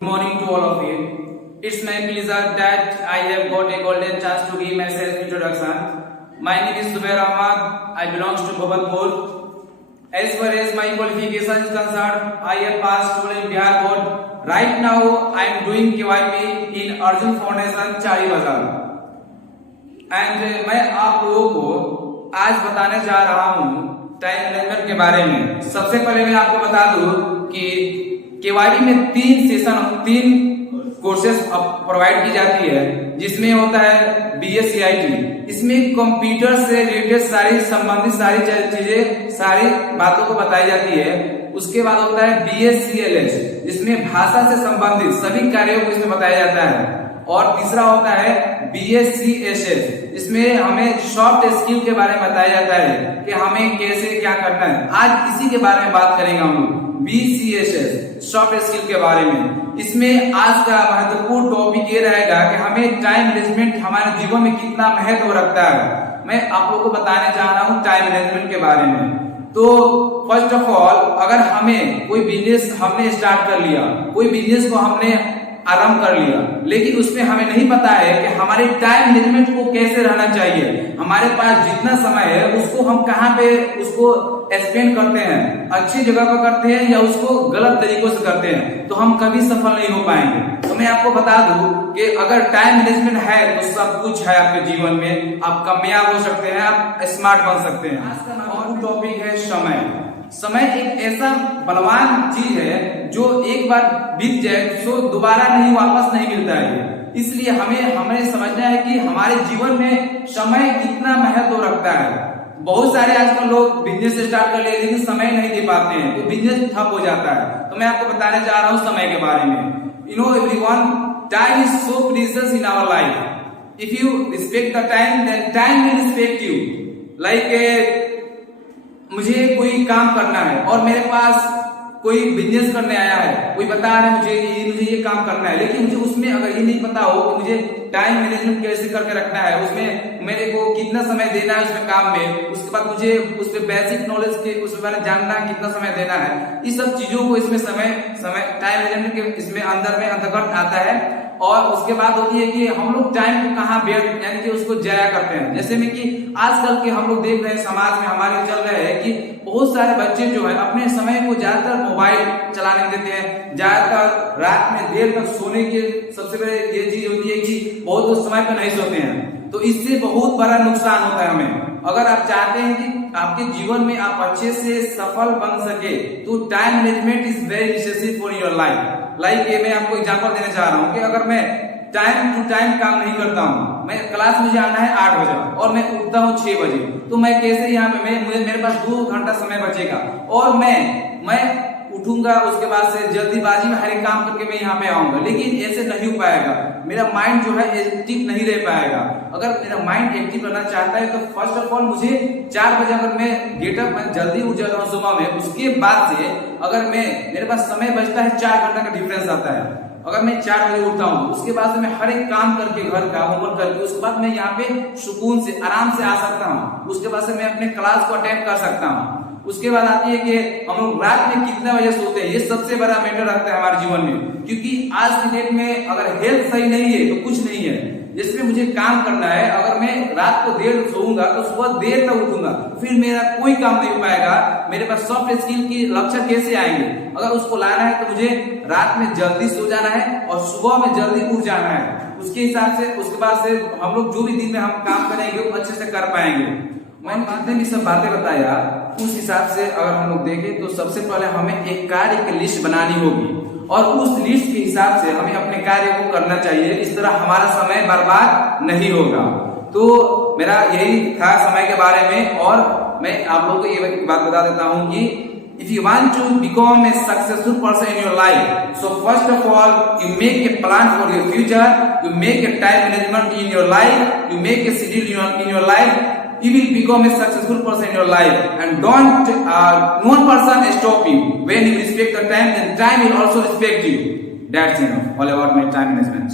Good morning to all of you. It's my pleasure that I have got a golden chance to give myself introduction. My name is Zubair Ahmad. I belong to Bhabatpur. As far as my qualification is concerned, I have passed to Bihar board. Right now, I am doing KYP in Arjun Foundation, Chari Bazar. And मैं आप लोगों को आज बताने जा रहा हूँ time management के बारे में। सबसे पहले मैं आपको बता दूं कि केवाईपी में तीन कोर्सेज प्रोवाइड की जाती है, जिसमें होता है BSCIT। इसमें कंप्यूटर से रिलेटेड सारी संबंधित सारी चीजें सारी बातों को बताई जाती है। उसके बाद होता है BSCLS, जिसमें भाषा से संबंधित सभी कार्यों को इसमें बताया जाता है। और तीसरा होता है BSCSS, जिसमें हमें सॉफ्ट स्किल के बारे में बताया जाता है कि हमें कैसे क्या करना है। आज इसी के बारे में बात करेंगे हम लोग, BCSS सॉफ्ट स्किल के बारे में। इसमें आज का महत्वपूर्ण टॉपिक ये रहेगा कि हमें टाइम मैनेजमेंट हमारे जीवन में कितना महत्व रखता है। मैं आप लोगों को बताने जा रहा हूँ टाइम मैनेजमेंट के बारे में। तो फर्स्ट ऑफ ऑल, अगर हमें कोई बिजनेस हमने स्टार्ट कर लिया, कोई बिजनेस को हमने आरंभ कर लिया, लेकिन उसमें हमें नहीं पता है कि हमारे टाइम मैनेजमेंट को कैसे रहना चाहिए। हमारे पास जितना समय है उसको हम कहाँ पे उसको स्पेंड करते हैं, अच्छी जगह पर करते हैं या उसको गलत तरीकों से करते हैं, तो हम कभी सफल नहीं हो पाएंगे। तो मैं आपको बता दूं कि अगर टाइम मैनेजमेंट है तो सब कुछ है आपके जीवन में। आप कामयाब हो सकते हैं, आप स्मार्ट बन सकते हैं। आज का हमारा टॉपिक है समय। समय एक ऐसा बलवान चीज है जो एक बार बीत जाए तो दोबारा नहीं, वापस नहीं मिलता है। इसलिए हमें समझना है कि हमारे जीवन में समय कितना महत्व रखता है। बहुत सारे आजकल लोग बिजनेस स्टार्ट कर ले लेकिन समय नहीं दे पाते हैं, तो बिजनेस ठप हो जाता है। तो मैं आपको बताने जा रहा हूँ समय के बारे में। You know everyone, time is so precious in our life. If you respect the time, then time will respect you. Like मुझे कोई काम करना है और मेरे पास कोई बिजनेस करने आया है, कोई बता रहा है मुझे ये काम करना है, लेकिन मुझे उसमें अगर ये नहीं पता हो कि मुझे टाइम मैनेजमेंट कैसे करके रखना है, उसमें मेरे को कितना समय देना है उसमें काम में, उसके बाद मुझे उसमें बेसिक नॉलेज के उसके बारे में जानना है कितना समय देना है, इस सब चीजों को इसमें समय टाइम मैनेजमेंट के इसमें अंतर्गत आता है। और उसके बाद होती है कि हम लोग टाइम को कहाँ व्यर्थ यानी कि उसको जाया करते हैं। जैसे में कि आजकल के हम लोग देख रहे हैं समाज में हमारे चल रहे हैं कि बहुत सारे बच्चे जो है अपने समय को ज्यादातर मोबाइल चलाने देते हैं, ज्यादातर रात में देर तक सोने की सबसे बड़ी ये चीज होती है कि बहुत लोग समय पर नहीं सोते हैं। तो इससे बहुत बड़ा नुकसान होता है हमें। अगर आप चाहते हैं कि आपके जीवन में आप अच्छे से सफल बन सके तो time management is very necessary for your life. Like ये मैं आपको एग्जांपल देने जा रहा हूँ कि अगर मैं टाइम टू टाइम काम नहीं करता हूँ, मैं क्लास में जाना है 8 बजे और मैं उठता हूँ 6 बजे, तो मैं कैसे यहाँ पे मेरे पास 2 घंटा समय बचेगा और मैं उठूंगा, उसके बाद से जल्दीबाजी में हर एक काम करके मैं यहाँ पे आऊंगा, लेकिन ऐसे नहीं हो पाएगा। मेरा माइंड जो है एक्टिव नहीं रह पाएगा। अगर मेरा माइंड एक्टिव रहना चाहता है तो फर्स्ट ऑफ ऑल मुझे 4 बजे अगर मैं गेटअप मैं जल्दी उठ जाता हूँ सुबह में, उसके बाद से अगर मेरे पास समय बचता है 4 घंटा का डिफरेंस आता है। अगर मैं 4 बजे उठता हूँ उसके बाद से मैं हर एक काम करके घर का होमवर्क करके उसके बाद मैं यहाँ पे सुकून से आराम से आ सकता हूँ। उसके बाद से मैं अपने क्लास को अटेंड कर सकता हूँ। उसके बाद आती है कि हम लोग रात में कितना बजे सोते हैं, ये सबसे बड़ा मैटर रखता है हमारे जीवन में, क्योंकि आज की डेट में अगर हेल्थ सही नहीं है तो कुछ नहीं है। जिसमें मुझे काम करना है, अगर मैं रात को देर सोऊंगा तो सुबह देर तक उठूंगा, फिर मेरा कोई काम नहीं हो पाएगा। मेरे पास सॉफ्ट स्किल की लक्ष्य कैसे आएंगे? अगर उसको लाना है तो मुझे रात में जल्दी सो जाना है और सुबह में जल्दी उठ जाना है। उसके हिसाब से उसके बाद से हम लोग जो भी दिन में हम काम करेंगे वो अच्छे से कर पाएंगे। मैंने जितने भी सब बातें बताया उस हिसाब से अगर हम लोग देखें तो सबसे पहले हमें एक कार्य की लिस्ट बनानी होगी और उस लिस्ट के हिसाब से हमें अपने कार्य को करना चाहिए। इस तरह हमारा समय बर्बाद नहीं होगा। तो मेरा यही था समय के बारे में। और मैं आप लोगों को ये बात बता देता हूँ कि if you want to become a successful person in your life, so first of all you make a plan for your future, you make a time management in your life, you make a schedule in your life, you will become a successful person in your life. And don't no one person stop you. When you respect the time, then time will also respect you. That's enough all about my time management.